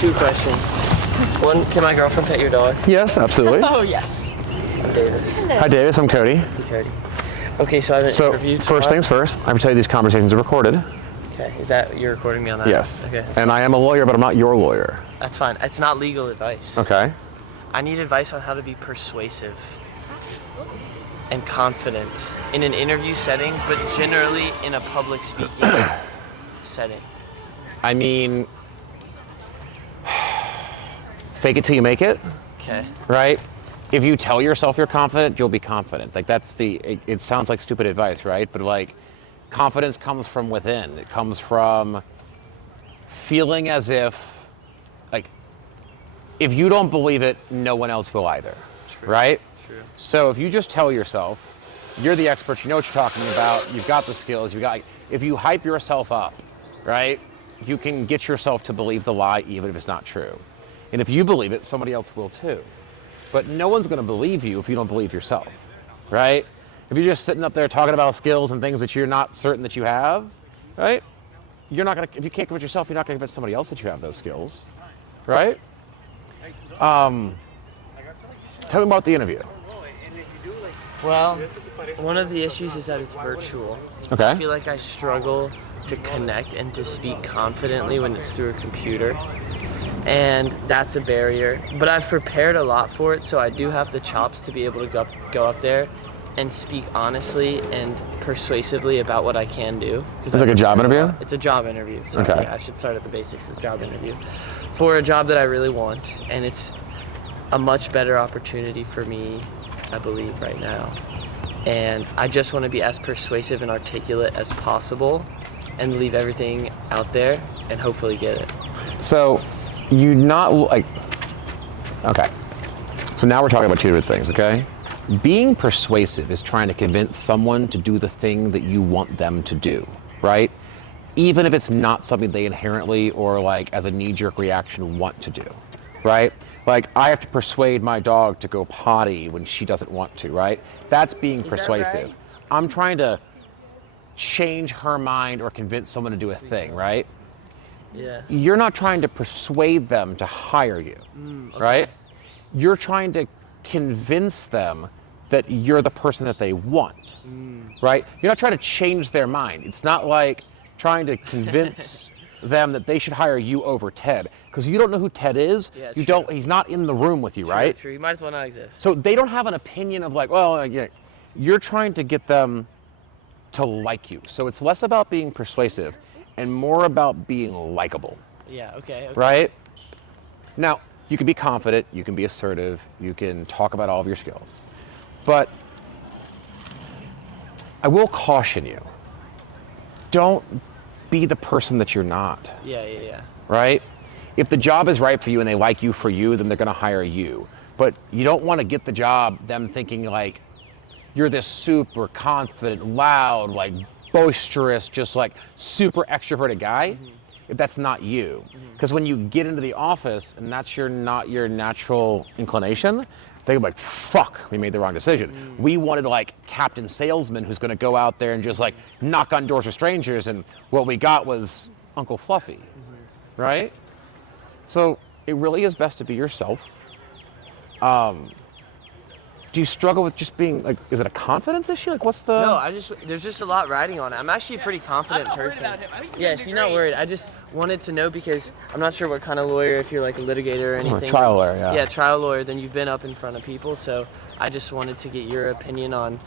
Two questions. One, can my girlfriend pet your dog? Yes, absolutely. Oh, yes. I'm Davis. Hi, Davis. I'm Cody. Hey, Cody. Okay, so I have an interview tomorrow. First things first, I have to tell you these conversations are recorded. Okay, is that, you're recording me on that? Yes. Okay. And I am a lawyer, but I'm not your lawyer. That's fine. It's not legal advice. Okay. I need advice on how to be persuasive and confident in an interview setting, but generally in a public speaking setting. I mean, fake it till you make it, Okay. right? If you tell yourself you're confident, you'll be confident. Like it sounds like stupid advice, right? But like, confidence comes from within. It comes from feeling as if, like, if you don't believe it, no one else will either, right? True. So if you just tell yourself, you're the expert, you know what you're talking about, you've got the skills, if you hype yourself up, right, you can get yourself to believe the lie even if it's not true. And if you believe it, somebody else will too. But no one's gonna believe you if you don't believe yourself, right? If you're just sitting up there talking about skills and things that you're not certain that you have, right? You're not gonna, if you can't convince yourself, you're not gonna convince somebody else that you have those skills, right? Tell me about the interview. Well, one of the issues is that it's virtual. Okay. I feel like I struggle to connect and to speak confidently when it's through a computer. And that's a barrier. But I've prepared a lot for it, so I do have the chops to be able to go up there and speak honestly and persuasively about what I can do. It's like a job interview? It's a job interview. So Okay. yeah, I should start at the basics. It's a job interview for a job that I really want, and it's a much better opportunity for me, I believe, right now. And I just want to be as persuasive and articulate as possible and leave everything out there and hopefully get it. So you not like, okay. So now we're talking about two different things, okay? Being persuasive is trying to convince someone to do the thing that you want them to do, right? Even if it's not something they inherently or like as a knee-jerk reaction want to do, right? Like I have to persuade my dog to go potty when she doesn't want to, right? That's being persuasive. right? I'm trying to change her mind or convince someone to do a thing, right? Yeah. You're not trying to persuade them to hire you, Okay. right? You're trying to convince them that you're the person that they want, right? You're not trying to change their mind. It's not like trying to convince them that they should hire you over Ted, because you don't know who Ted is. Yeah, you true. don't. He's not in the room with you, right? True. You might as well not exist. So they don't have an opinion of like, well, yeah. You're trying to get them to like you. So it's less about being persuasive and more about being likable, Yeah. Okay. right? Now, you can be confident, you can be assertive, you can talk about all of your skills. But I will caution you, don't be the person that you're not, Yeah. right? If the job is right for you and they like you for you, then they're gonna hire you. But you don't wanna get the job them thinking like, you're this super confident, loud, like boisterous, just like super extroverted guy, if that's not you. Because when you get into the office and that's not your natural inclination, they're like, fuck, we made the wrong decision. We wanted like Captain Salesman who's gonna go out there and just like knock on doors with strangers, and what we got was Uncle Fluffy, right? So it really is best to be yourself. Do you struggle with just being like, is it a confidence issue? Like what's the... No, there's just a lot riding on it. I'm actually a pretty confident person. Yes, you're not worried. I just wanted to know because I'm not sure what kind of lawyer, if you're like a litigator or anything. trial lawyer, yeah. Yeah, trial lawyer, then you've been up in front of people. So I just wanted to get your opinion on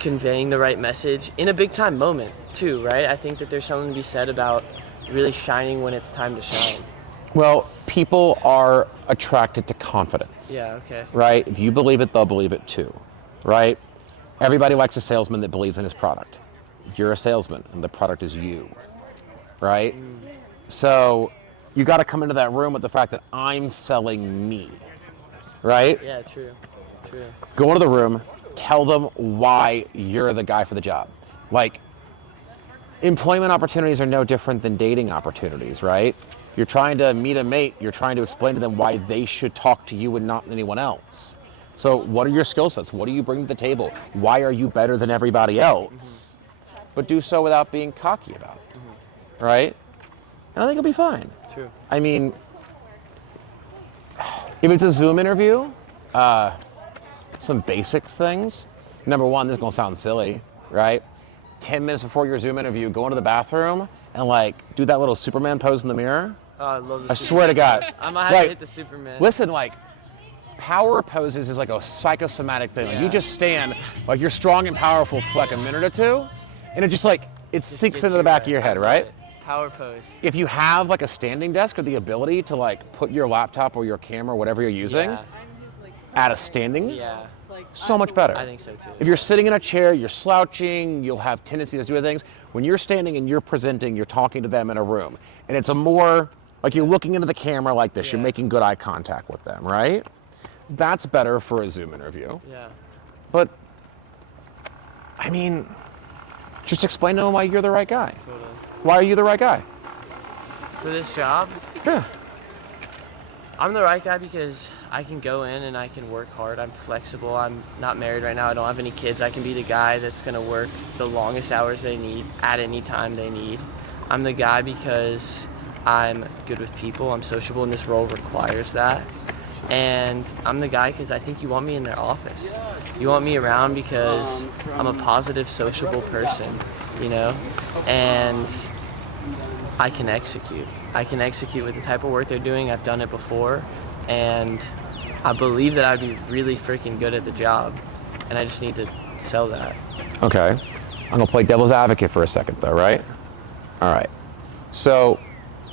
conveying the right message in a big time moment too, right? I think that there's something to be said about really shining when it's time to shine. Well, people are attracted to confidence. Yeah, okay. Right? If you believe it, they'll believe it too, right? Everybody likes a salesman that believes in his product. You're a salesman and the product is you, right? So you got to come into that room with the fact that I'm selling me, right? Yeah, true. Go into the room, tell them why you're the guy for the job. Like, employment opportunities are no different than dating opportunities, right? You're trying to meet a mate, you're trying to explain to them why they should talk to you and not anyone else. So what are your skill sets? What do you bring to the table? Why are you better than everybody else? But do so without being cocky about it, right? And I think it'll be fine. True. I mean, If it's a Zoom interview, some basic things. Number one, this is gonna sound silly, right? 10 minutes before your Zoom interview, go into the bathroom and like do that little Superman pose in the mirror. Oh, I love the I swear to God. I might have Like, to hit the Superman. listen, like power poses is like a psychosomatic thing. Like, you Yeah. just stand like you're strong and powerful for like a minute or two, and it just like it sinks Gets into the you back right. of your head, I love right? it. Power pose. If you have like a standing desk or the ability to like put your laptop or your camera, whatever you're using, Yeah. at a standing, Yeah. so much better. I think so too. If you're sitting in a chair, you're slouching, you'll have tendencies to do things. When you're standing and you're presenting, you're talking to them in a room. And it's a more, like you're looking into the camera like this, you're Yeah. making good eye contact with them, right? That's better for a Zoom interview. Yeah. But, I mean, just explain to them why you're the right guy. Totally. Why are you the right guy? For this job, Yeah. I'm the right guy because I can go in and I can work hard. I'm flexible. I'm not married right now. I don't have any kids. I can be the guy that's going to work the longest hours they need at any time they need. I'm the guy because I'm good with people. I'm sociable, and this role requires that. And I'm the guy because I think you want me in their office. You want me around because I'm a positive, sociable person, you know? And I can execute. I can execute with the type of work they're doing. I've done it before, and I believe that I'd be really freaking good at the job, and I just need to sell that. Okay. I'm gonna play devil's advocate for a second though, right? All right. So,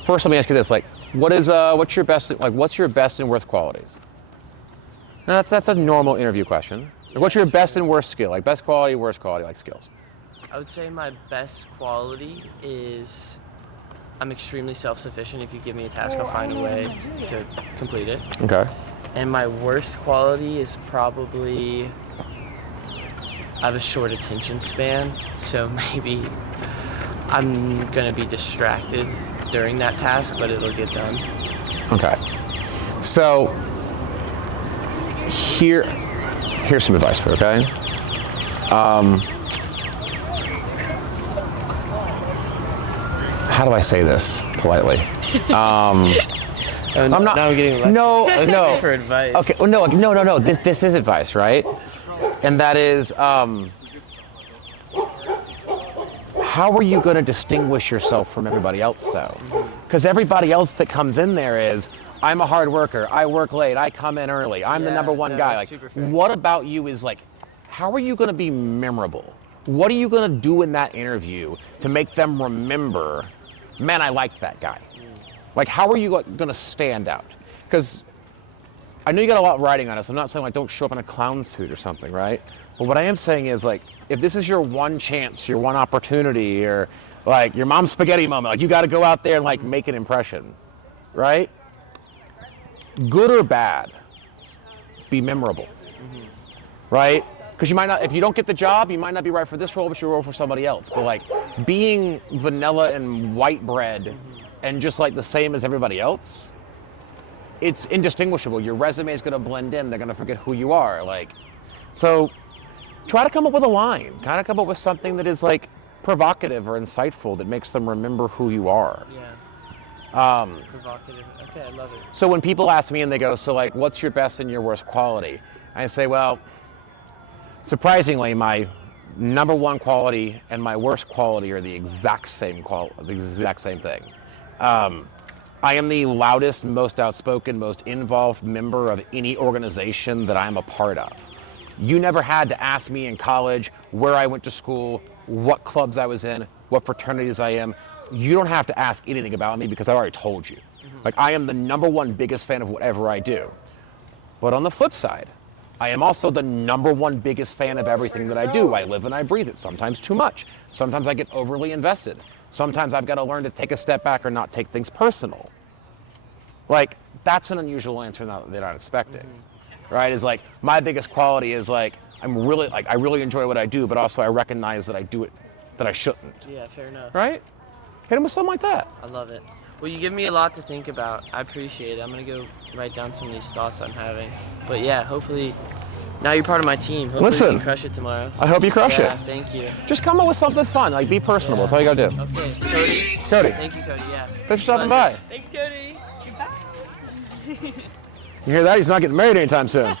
first let me ask you this, like, what's your best and worst qualities? Now that's a normal interview question. Like, what's your best and worst skill? Like best quality, worst quality, like skills. I would say my best quality is I'm extremely self-sufficient. If you give me a task, I'll find a way to complete it. Okay. And my worst quality is probably I have a short attention span, so maybe I'm gonna be distracted during that task, but it'll get done. Okay. So here's some advice for you, okay? How do I say this politely? I'm not- Now I'm getting lectured. No, no. For advice. Okay, well, no. This is advice, right? And that is, how are you going to distinguish yourself from everybody else, though? Because everybody else that comes in there is, I'm a hard worker, I work late, I come in early, I'm the Yeah, number one no, guy. that's Like, super fair. what about you is like, how are you going to be memorable? What are you going to do in that interview to make them remember, man, I liked that guy? Like, how are you going to stand out? Because I know you got a lot riding on us. I'm not saying like don't show up in a clown suit or something, right? But what I am saying is like, if this is your one chance, your one opportunity, or like your mom's spaghetti moment, like you got to go out there and like make an impression, right? Good or bad, be memorable, right? Because you might not, if you don't get the job, you might not be right for this role, but you're role for somebody else. But like being vanilla and white bread and just like the same as everybody else, it's indistinguishable. Your resume is going to blend in. They're going to forget who you are. Like, so try to come up with a line. Kind of come up with something that is like provocative or insightful that makes them remember who you are. Yeah. Provocative. Okay, I love it. So when people ask me and they go, so like, what's your best and your worst quality? I say, well, surprisingly, my number one quality and my worst quality are the exact same thing. I am the loudest, most outspoken, most involved member of any organization that I'm a part of. You never had to ask me in college where I went to school, what clubs I was in, what fraternities I am. You don't have to ask anything about me because I already told you. Like, I am the number one biggest fan of whatever I do. But on the flip side, I am also the number one biggest fan of everything that I do. I live and I breathe it, sometimes too much. Sometimes I get overly invested. Sometimes I've got to learn to take a step back or not take things personal. Like, that's an unusual answer that they're not expecting, right? Is like, my biggest quality is like, I really enjoy what I do, but also I recognize that I do it, that I shouldn't, Yeah, fair enough. right? Hit them with something like that. I love it. Well, you give me a lot to think about. I appreciate it. I'm going to go write down some of these thoughts I'm having. But yeah, hopefully, now you're part of my team. Hopefully Listen, we can crush it tomorrow. I hope you crush Yeah, it. thank you. Just come up with something fun, like be personable. That's all you gotta do. Okay, Cody. Cody, Thank you, Cody. Yeah. thanks for stopping by. Thanks, Cody. Goodbye. You hear that? He's not getting married anytime soon.